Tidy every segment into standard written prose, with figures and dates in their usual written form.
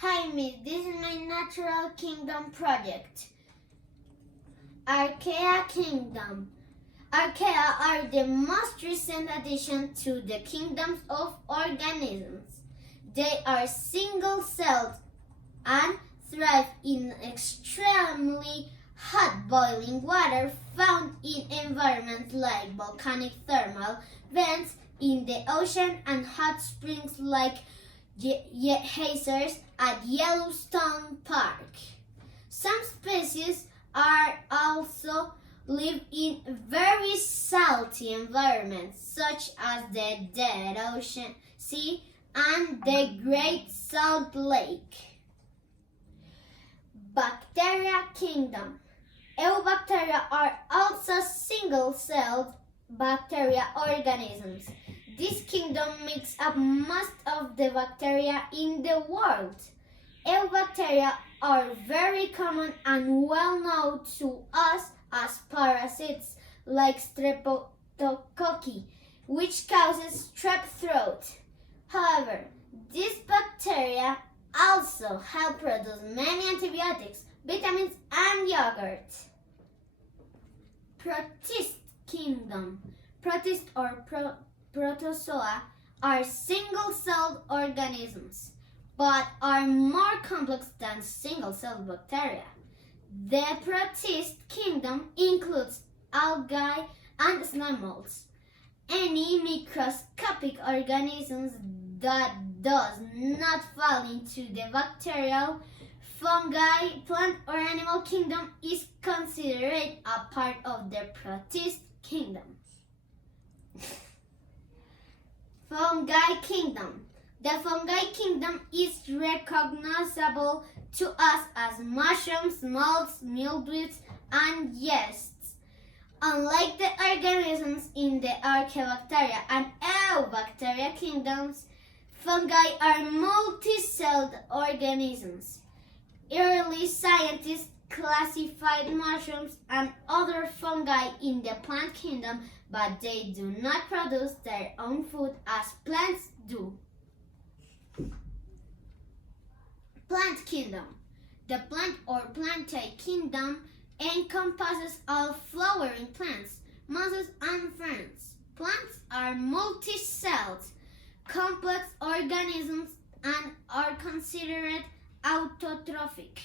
Hi Miss, this is my Natural Kingdom project. Archaea Kingdom. Archaea are the most recent addition to the kingdoms of organisms. They are single-celled and thrive in extremely hot boiling water found in environments like volcanic thermal vents in the ocean and hot springs like geysers at Yellowstone Park. Some species are also live in very salty environments such as the Dead Ocean Sea and the Great Salt Lake. Bacteria Kingdom. Eubacteria are also single-celled bacteria organisms. This kingdom makes up most of the bacteria in the world. Eubacteria are very common and well known to us as parasites like streptococci, which causes strep throat. However, these bacteria also help produce many antibiotics, vitamins, and yogurt. Protist Kingdom. Protists or protozoa are single-celled organisms, but are more complex than single-celled bacteria. The protist kingdom includes algae and slime molds. Any microscopic organisms that does not fall into the bacterial, fungi, plant or animal kingdom is considered a part of the protist kingdom. Fungi Kingdom. The fungi kingdom is recognizable to us as mushrooms, molds, mildews, and yeasts. Unlike the organisms in the Archaeobacteria and Eubacteria kingdoms, fungi are multi-celled organisms. Early scientists classified mushrooms and other fungi in the plant kingdom, but they do not produce their own food as plants do. Plant Kingdom. The plant or plantae kingdom encompasses all flowering plants, mosses, and ferns. Plants are multi-celled, complex organisms and are considered autotrophic.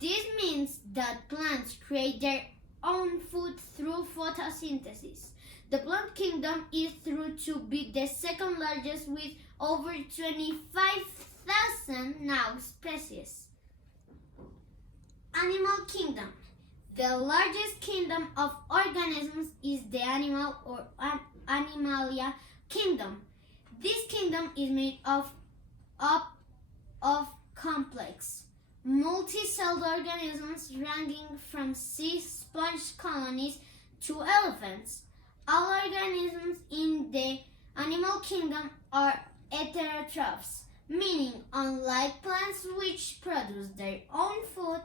This means that plants create their own food through photosynthesis. The plant kingdom is thought to be the second largest with over 25,000 known species. Animal Kingdom. The largest kingdom of organisms is the animal or Animalia Kingdom. This kingdom is made up of complex, multi-celled organisms ranging from sea sponge colonies to elephants. All organisms in the animal kingdom are heterotrophs, meaning unlike plants which produce their own food,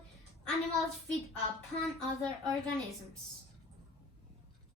animals feed upon other organisms.